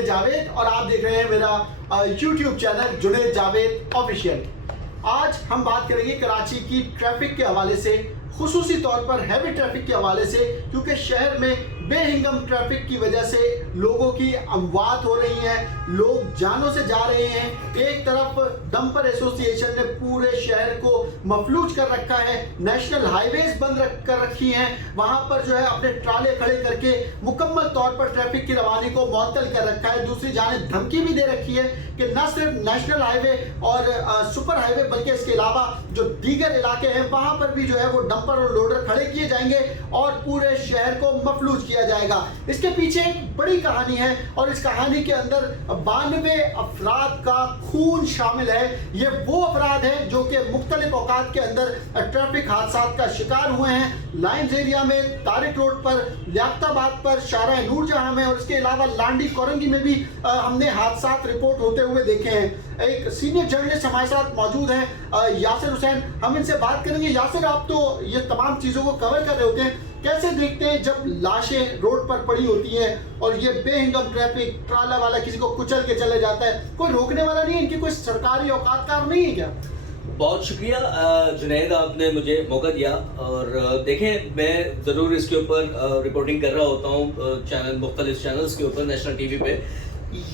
जुनेद जावेद और आप देख रहे हैं मेरा YouTube channel Junaid Javed official. आज हम बात करेंगे कराची की ट्रैफिक के हवाले से, खुसूसी तौर पर हैवी ट्रैफिक के हवाले से, क्योंकि शहर में बेहिंगम ट्रैफिक की वजह से लोगों की अमवात हो रही है, लोग जानों से जा रहे हैं। एक तरफ डंपर एसोसिएशन ने पूरे शहर को मफलूज कर रखा है, नेशनल हाईवेज बंद कर रखी हैं, वहां पर जो है अपने ट्राले खड़े करके मुकम्मल तौर पर ट्रैफिक की रवानी को मुअत्तल कर रखा है। दूसरी जानिब धमकी भी दे रखी है कि न सिर्फ नेशनल हाईवे और सुपर हाईवे बल्कि इसके अलावा जो दीगर इलाके हैं वहां पर भी जो है वो डंपर और लोडर खड़े किए जाएंगे और पूरे शहर को मफलूज किया जाएगा। इसके पीछे एक बड़ी कहानी है और इस कहानी के अंदर 92 अफराद का खून शामिल है। ये वो अफराद हैं जो कि मुख्तलिफ औकात के अंदर ट्रैफिक हादसात का शिकार हुए हैं। लाइन्स एरिया में, तारिक रोड पर, लियाकताबाद पर, शाहराह नूर जहां में और इसके अलावा लांडी कोरंगी में भी हमने हादसात रिपोर्ट होते हुए देखे हैं। एक सीनियर जर्नलिस्ट हमारे साथ मौजूद हैं, यासिर हुसैन, हम इनसे बात करेंगे। यासिर, आप तो ये तमाम चीज़ों को कवर कर रहे होते हैं, कैसे देखते हैं जब लाशें रोड पर पड़ी होती हैं और ये बेहिंगम ट्रैफिक, ट्राला वाला किसी को कुचल के चले जाता है, कोई रोकने वाला नहीं है? इनकी कोई सरकारी औकात कार नहीं है क्या? बहुत शुक्रिया जुनैद, आपने मुझे मौका दिया। और देखें, मैं ज़रूर इसके ऊपर रिपोर्टिंग कर रहा होता हूँ मुख्तलिफ चैनल्स के ऊपर, नेशनल टीवी पे।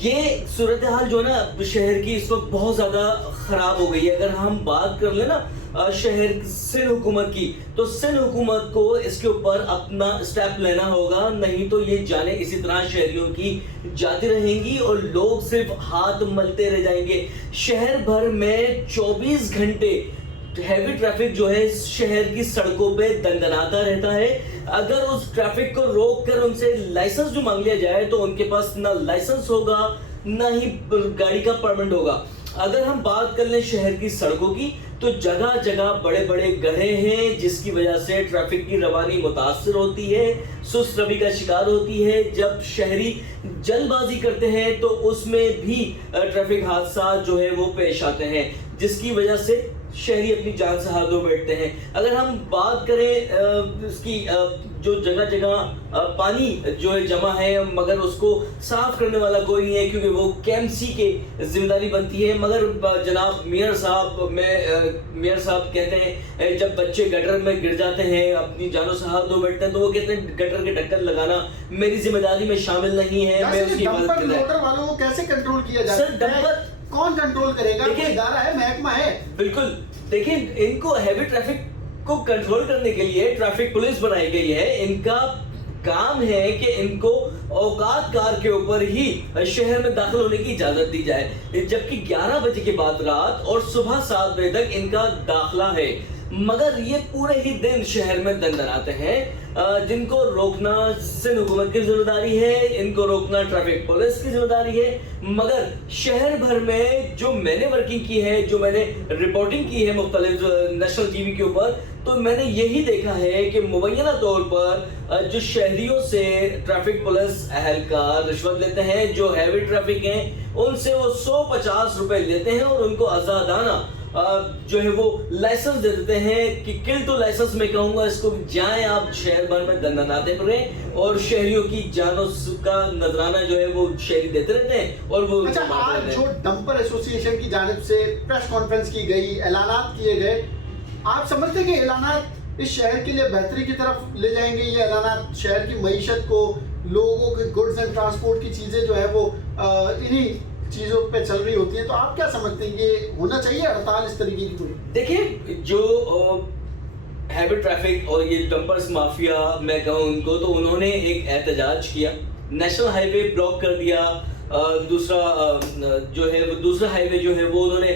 ये सूरत हाल जो है ना शहर की इस वक्त बहुत ज़्यादा ख़राब हो गई है। अगर हम बात कर लें ना शहर सिंध हुकूमत की, तो सिंध हुकूमत को इसके ऊपर अपना स्टेप लेना होगा, नहीं तो ये जाने इसी तरह शहरियों की जाती रहेंगी और लोग सिर्फ हाथ मलते रह जाएंगे। शहर भर में 24 घंटे हैवी ट्रैफिक जो है शहर की सड़कों पे दंदनाता रहता है। अगर उस ट्रैफिक को रोक कर उनसे लाइसेंस जो मांग लिया जाए तो उनके पास ना लाइसेंस होगा ना ही गाड़ी का परमिट होगा। अगर हम बात कर लें शहर की सड़कों की, तो जगह जगह बड़े बड़े गड्ढे हैं जिसकी वजह से ट्रैफिक की रवानी मुतासर होती है, सुस्त रवि का शिकार होती है। जब शहरी जल्दबाजी करते हैं तो उसमें भी ट्रैफिक हादसा जो है वो पेश आते हैं, जिसकी वजह से शहरी अपनी जान से हाथ धो बैठते हैं। अगर हम बात करें इसकी जो जगह जगह पानी जो है जमा है, मगर उसको साफ करने वाला कोई नहीं है क्योंकि वो केएमसी के जिम्मेदारी बनती है। मगर जनाब मेयर साहब कहते हैं जब बच्चे गटर में गिर जाते हैं, अपनी जानों से हाथ धो बैठते हैं, तो वो कहते हैं गटर के ढक्कन लगाना मेरी जिम्मेदारी में शामिल नहीं है, मैं उसकी मदद कर रहा हूं। वालों को कैसे कंट्रोल किया जाए? सर, डंपर कौन कंट्रोल करेगा? देखिए, इदारा है, महकमा है। बिल्कुल, देखिए, इनको हैवी ट्रैफिक को कंट्रोल करने के लिए ट्रैफिक पुलिस बनाई गई है। इनका काम है कि इनको औकात कार के ऊपर ही शहर में दाखिल होने की इजाजत दी जाए, जबकि 11 बजे के बाद रात और सुबह 7 बजे तक इनका दाखिला है। मगर ये पूरे ही दिन शहर में दंदनाते हैं। जिनको रोकना सिंध हुकूमत की जिम्मेदारी है, इनको रोकना ट्रैफिक पुलिस की जिम्मेदारी है। मगर शहर भर में जो मैंने वर्किंग की है, जो मैंने रिपोर्टिंग की है मुख्तलिफ नेशनल टीवी के ऊपर, तो मैंने यही देखा है कि मुबैना तौर पर जो शहरियों से ट्रैफिक पुलिस अहलकार रिश्वत लेते हैं, जो हैवी ट्रैफिक हैं उनसे वो 150 रुपए लेते हैं और उनको आज़ादाना जो है वो लाइसेंस दे देते हैं कि किल टू लाइसेंस में कहूँगा इसको, जाएं आप शहर भर में दंदनाते रहें और शहरियों की जानों का नजराना जो है वो शहरी देते रहते हैं। और वो अच्छा, आज जो डंपर एसोसिएशन की जानिब से प्रेस कॉन्फ्रेंस की गई, ऐलानात किए गए, आप समझते हैं कि ऐलानात इस शहर के लिए बेहतरी की तरफ ले जाएंगे? ये ऐलानात शहर की मईशत को, लोगों के गुड्स एंड ट्रांसपोर्ट की चीज़ें जो है वो इन्हीं चीजों पे चल रही होती है, तो आप क्या समझते हैं ये होना चाहिए हड़ताल इस तरीके की कोई? देखिए, जो हैवी ट्रैफिक और ये डंपर्स माफिया मैं कहूँ उनको, तो उन्होंने एक एहतजाज किया, नेशनल हाईवे ब्लॉक कर दिया, दूसरा हाईवे जो है वो उन्होंने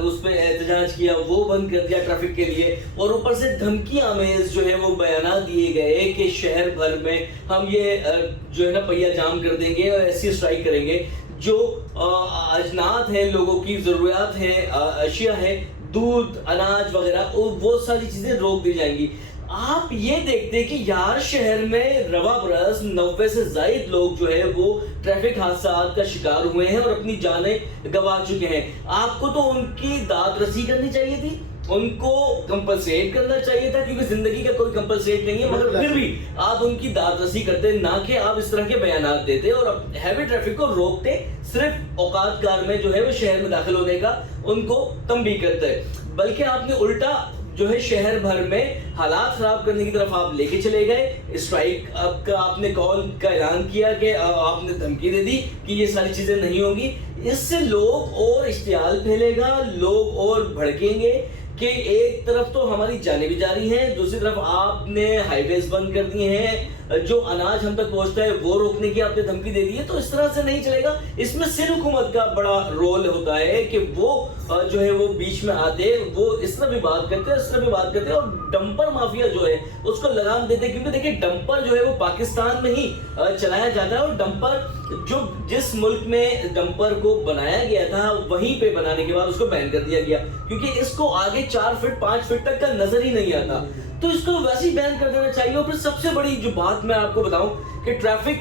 उस पर एहतजाज किया, वो बंद कर दिया ट्रैफिक के लिए। और ऊपर से धमकी आमेज जो है वो बयान दिए गए कि शहर भर में हम ये जो है ना पहिया जाम कर देंगे और ऐसी स्ट्राइक करेंगे, जो अजनात है, लोगों की ज़रूरियात है, अशिया है, दूध, अनाज वगैरह, वो सारी चीज़ें रोक दी जाएंगी। आप ये देखते हैं कि यार शहर में रवा बरस 90 से ज़ायद लोग जो है वो ट्रैफिक हादसात का शिकार हुए हैं और अपनी जानें गंवा चुके हैं। आपको तो उनकी दाद रसी करनी चाहिए थी, उनको कंपलसेट करना चाहिए था, क्योंकि जिंदगी का कोई कंपलसेट नहीं है, मगर फिर भी आप उनकी दादरसी करते, ना कि आप इस तरह के बयानात देते और हैवी ट्रैफिक को रोकते, सिर्फ औकात कार में जो है वो शहर में दाखिल होने का उनको तंबीह करते, बल्कि आपने उल्टा जो है शहर भर में हालात खराब करने की तरफ आप लेके चले गए। स्ट्राइक का आपने कॉल का ऐलान किया कि आपने धमकी दे दी कि ये सारी चीजें नहीं होंगी। इससे लोग और इश्तियाल फैलेगा, लोग और भड़केंगे कि एक तरफ तो हमारी जानें भी जारी हैं, दूसरी तरफ आपने हाईवेज बंद कर दिए हैं, जो अनाज हम तक पहुंचता है वो रोकने की आपने धमकी दे दी है। तो इस तरह से नहीं चलेगा। इसमें सिर्फ हुकूमत का बड़ा रोल होता है कि वो जो है वो बीच में आते, वो इस तरह भी बात करते हैं, इस तरह भी बात करते हैं और डंपर माफिया जो है उसको लगाम देते हैं, क्योंकि देखिए डंपर जो है वो पाकिस्तान में ही चलाया जाता है और डंपर जो जिस मुल्क में डंपर को बनाया गया था वहीं पे बनाने के बाद उसको बैन कर दिया गया, क्योंकि इसको आगे 4 फीट 5 फीट तक का नजर ही नहीं आता, तो इसको वैसे ही बैन कर देना चाहिए। और फिर सबसे बड़ी जो बात मैं आपको बताऊं कि ट्रैफिक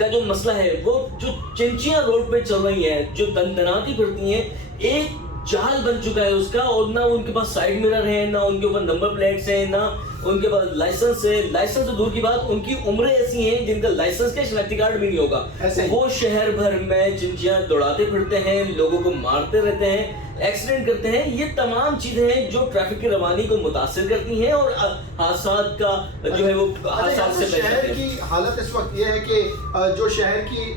का जो मसला है, वो जो चिंचियां रोड पे चल रही हैं, जो दनदनाती फिरती हैं, एक जाल बन चुका है उसका, और ना उनके पास साइड मिरर है, ना उनके ऊपर नंबर प्लेट्स हैं, ना उनके पास लाइसेंस है। लाइसेंस तो दूर की बात, उनकी उम्रें ऐसी हैं जिनका लाइसेंस के शनाख्ती कार्ड भी नहीं होगा। वो शहर भर में चिंचियां दौड़ाते फिरते हैं, लोगों को मारते रहते हैं, एक्सीडेंट करते हैं। ये तमाम चीजें हैं जो ट्रैफिक की रवानी को मुतासिर करती हैं और हादसात का जो है वो हादसात से शहर की हालत इस वक्त ये है कि जो शहर की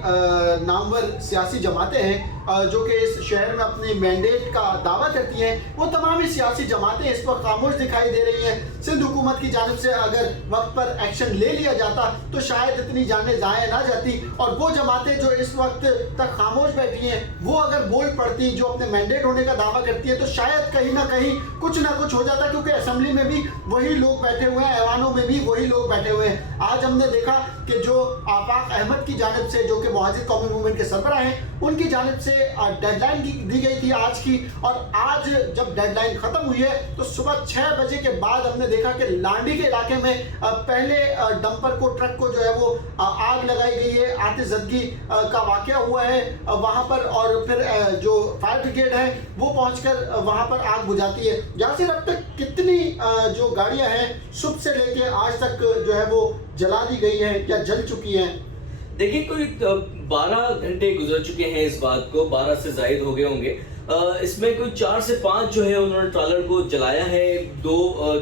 नामवर सियासी जमातें हैं जो कि इस शहर में अपनी मैंडेट का दावा करती हैं, वो तमाम ही सियासी जमातें इस वक्त खामोश दिखाई दे रही हैं। सिंध हुकूमत की जानिब से अगर वक्त पर एक्शन ले लिया जाता तो शायद इतनी जानें ज़ाया ना जाती, और वो जमातें जो इस वक्त तक खामोश बैठी हैं वो अगर बोल पड़ती, जो अपने मैंडेट होने का दावा करती है, तो शायद कहीं ना कहीं कुछ ना कुछ हो जाता, क्योंकि असेंबली में भी वही लोग बैठे हुए हैं, ऐवानों में भी वही लोग बैठे हुए हैं। आज हमने देखा कि जो आफाक अहमद की जानिब से, जो कि मुहाजिर कौमी मूवमेंट के सरबराह हैं, उनकी जानिब से डेडलाइन दी गई थी आज की, और आज जब डेडलाइन खत्म हुई है तो सुबह 6 बजे के बाद हमने देखा कि लांडी के इलाके में पहले डंपर को, ट्रक को जो है वो आग लगाई गई है, आतिशज़दगी का वाकया हुआ है वहाँ पर, और फिर जो फायर ब्रिगेड है वो पहुंचकर वहाँ पर आग बुझाती है। यासिर, अब तक कितनी जो गाड़ियाँ हैं सुबह से लेके आज तक जो है वो जला दी गई है या जल चुकी हैं? देखिए, कोई 12 घंटे गुजर चुके हैं इस बात को, 12 से जायद हो गए होंगे। इसमें कोई 4 से 5 जो है उन्होंने ट्रॉलर को जलाया है, 2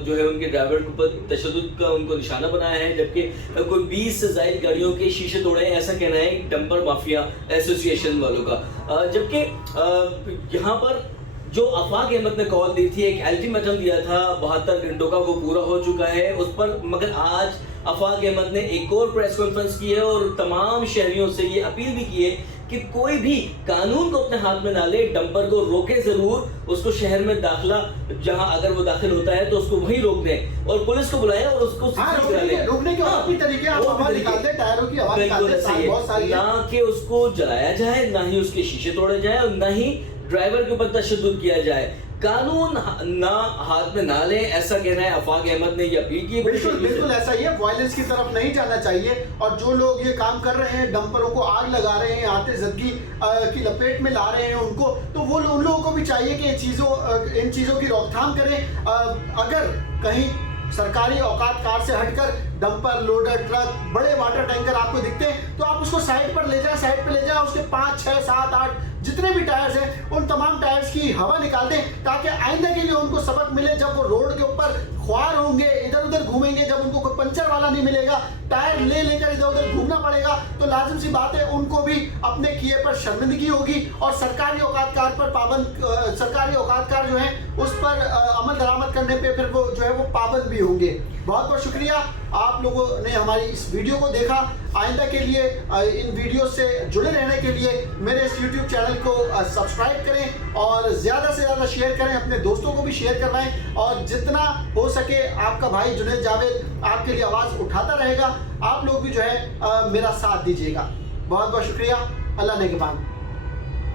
जो है उनके ड्राइवर के ऊपर तशद्दुद का उनको निशाना बनाया है, जबकि कोई 20 से जायद गाड़ियों के शीशे तोड़े हैं, ऐसा कहना है डंपर माफिया एसोसिएशन वालों का। जबकि यहाँ पर जो आफाक अहमद ने कॉल दी थी, एक अल्टीमेटम दिया था 72 घंटों का, वो पूरा हो चुका है उस पर, मगर आज आफाक अहमद ने एक और प्रेस कॉन्फ्रेंस की है और तमाम शहरियों से ये अपील भी की है कि कोई भी कानून को अपने हाथ में ना ले, डंपर को रोके जरूर, उसको शहर में दाखिला, जहां अगर वो दाखिल होता है तो उसको वहीं रोक दें और पुलिस को बुलाएं और उसको रोकने के और भी तरीके आप हवा निकालते हैं, टायरों की हवा निकालते हैं, बहुत सारी, ना कि उसको जलाया जाए, ना ही उसके शीशे तोड़े जाए और ना ही ड्राइवर के ऊपर तशद्दुद किया जाए। कानून ना हाथ में ना लें, ऐसा कहना है आफाक अहमद ने ये अपील की। बिल्कुल ऐसा ही है, वायलेंस की तरफ नहीं जाना चाहिए, और जो लोग ये काम कर रहे हैं, डंपरों को आग लगा रहे हैं, आतिशज़दगी की लपेट में ला रहे हैं उनको, तो वो उन लोगों को भी चाहिए कि इन चीज़ों की रोकथाम करें। अगर कहीं सरकारी औकात कार से हटकर डंपर, लोडर, ट्रक, बड़े वाटर टैंकर आपको दिखते हैं तो आप उसको साइड पर ले जाएं, साइड पे ले जाएं, उसके 5, 6, 7, 8 जितने भी टायर्स हैं उन तमाम टायर्स की हवा निकाल दें, ताकि आइंदा के लिए उनको सबक मिले। जब वो रोड के ऊपर ख्वार होंगे, इधर उधर घूमेंगे, जब उनको कोई पंचर वाला नहीं मिलेगा, टायर ले लेकर इधर उधर घूमना पड़ेगा, तो लाजिम सी बात है उनको भी अपने किए पर शर्मिंदगी होगी, और सरकारी औकात कार पर सरकारी औकात कार जो है उस पर अमल दरामद करने पे फिर वो जो है वो पाबंद भी होंगे। बहुत बहुत शुक्रिया आप लोगों ने हमारी इस वीडियो को देखा। आइंदा के लिए इन वीडियो से जुड़े रहने के लिए मेरे इस YouTube चैनल को सब्सक्राइब करें और ज़्यादा से ज़्यादा शेयर करें, अपने दोस्तों को भी शेयर करवाएं, और जितना हो सके आपका भाई जुनैद जावेद आपके लिए आवाज़ उठाता रहेगा। आप लोग भी जो है मेरा साथ दीजिएगा। बहुत बहुत शुक्रिया। अल्लाह नेगहबान।